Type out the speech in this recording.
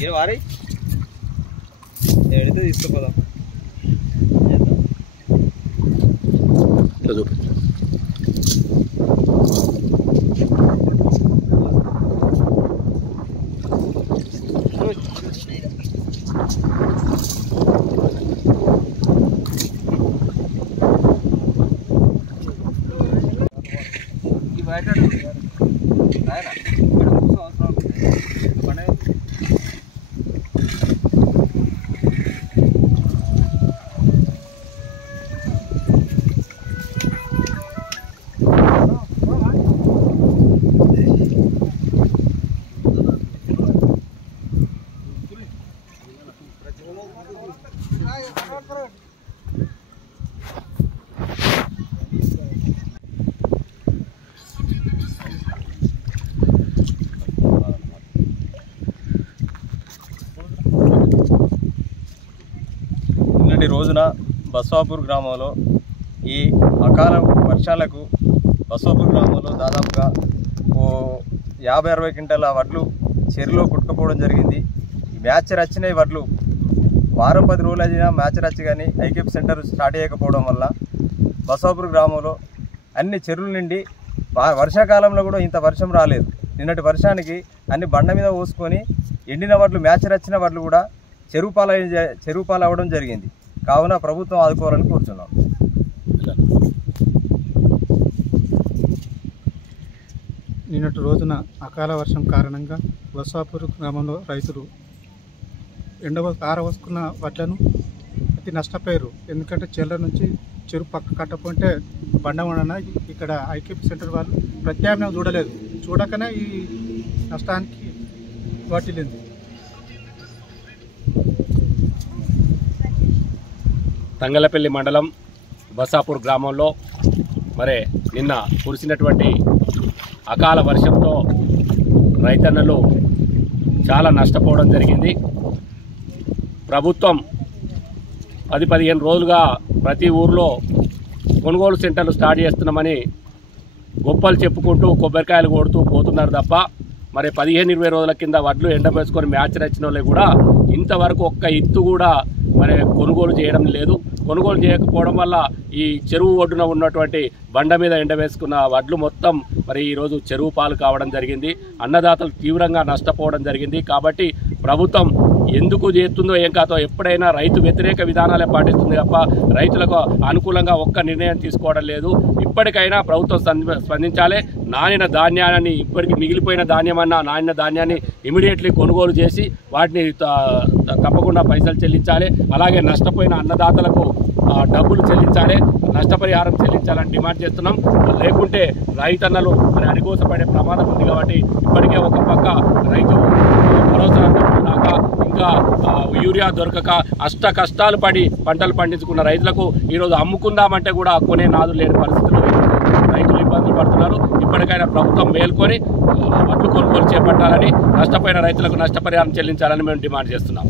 ये वारी एड़िते తీసుకుపోదాం చదువు ఈ బయట రాయరా ఇక్కడ కూర్చో అవసరం పనే నిన్నటి రోజున బస్వాపూర్ గ్రామంలో ఈ అకాల వర్షాలకు బస్వాపూర్ గ్రామంలో దాదాపుగా 50-60 క్వింటాల వడ్లు చెరువులో కుట్టుకుపోవడం జరిగింది. ఈ మ్యాచర్ వచ్చిన వడ్లు వారం 10 రోజులు అయినా మ్యాచర్ వచ్చి కానీ ఐకేపీ సెంటర్ స్టార్ట్ చేయకపోవడం వల్ల బస్వాపూర్ గ్రామంలో అన్ని చెరువుల నుండి వర్షాకాలంలో కూడా ఇంత వర్షం రాలేదు. నిన్నటి వర్షానికి అన్ని బండ మీద పోసుకొని ఎండిన వడ్లు మ్యాచర్ వచ్చిన వడ్లు కూడా చెరువు పాలు అవ్వడం జరిగింది. కావున ప్రభుత్వం ఆదుకోవాలని కోరుతున్నాం. నిన్నటి రోజున అకాల వర్షం కారణంగా బస్వాపూర్ గ్రామంలో రైతులు ఆరవసుకున్న వడ్లను అతి నష్టపోయారు. ఎందుకంటే చెర్ల నుంచి చెరువు పక్క కట్టకుంటే బండమన ఇక్కడ ఐకేపీ సెంటర్ వాళ్ళు ప్రత్యామ్నాయం చూడలేదు. చూడకనే ఈ నష్టానికి వాటిల్లింది. తంగలపల్లి మండలం బస్సాపూర్ గ్రామంలో మరి నిన్న కురిసినటువంటి అకాల వర్షంతో రైతన్నలు చాలా నష్టపోవడం జరిగింది. ప్రభుత్వం 10-15 రోజులుగా ప్రతి ఊర్లో కొనుగోలు సెంటర్లు స్టార్ట్ చేస్తున్నామని గొప్పలు చెప్పుకుంటూ కొబ్బరికాయలు కొడుతూ పోతున్నారు తప్ప మరి 15-20 రోజుల కింద వడ్లు ఎండబేసుకొని మ్యాచ్ వచ్చిన వాళ్ళు కూడా ఇంతవరకు ఒక్క ఇత్తు కూడా మరి కొనుగోలు చేయడం లేదు. కొనుగోలు చేయకపోవడం వల్ల ఈ చెరువు ఒడ్డున ఉన్నటువంటి బండ మీద ఎండవేసుకున్న వడ్లు మొత్తం మరి ఈరోజు చెరువు పాలు కావడం జరిగింది. అన్నదాతలు తీవ్రంగా నష్టపోవడం జరిగింది. కాబట్టి ప్రభుత్వం ఎందుకు చేస్తుందో ఏం కాదో ఎప్పుడైనా రైతు వ్యతిరేక విధానాలే పాటిస్తుంది తప్ప రైతులకు అనుకూలంగా ఒక్క నిర్ణయం తీసుకోవడం లేదు. ఇప్పటికైనా ప్రభుత్వం స్పందించాలి. నానిన ధాన్యాన్ని ఇప్పటికీ మిగిలిపోయిన ధాన్యమన్నా నానిన ధాన్యాన్ని ఇమీడియట్లీ కొనుగోలు చేసి వాటిని తప్పకుండా పైసలు చెల్లించాలి. అలాగే నష్టపోయిన అన్నదాతలకు డబ్బులు చెల్లించాలి, నష్టపరిహారం చెల్లించాలని డిమాండ్ చేస్తున్నాం. లేకుంటే రైతన్నలు మరి అరిగోసపడే ప్రమాదం ఉంది. కాబట్టి ఇప్పటికే ఒక పక్క రైతు భరోసా దాకా ఇంకా యూరియా దొరకక అష్ట కష్టాలు పడి పంటలు పండించుకున్న రైతులకు ఈరోజు అమ్ముకుందామంటే కూడా కొనే నాదులు లేని పరిస్థితుల్లో రైతులు ఇబ్బందులు పడుతున్నారు. ఇప్పటికైనా ప్రభుత్వం మేల్కొని వడ్లు కొనుగోలు చేపట్టాలని, నష్టపోయిన రైతులకు నష్టపరిహారం చెల్లించాలని మేము డిమాండ్ చేస్తున్నాం.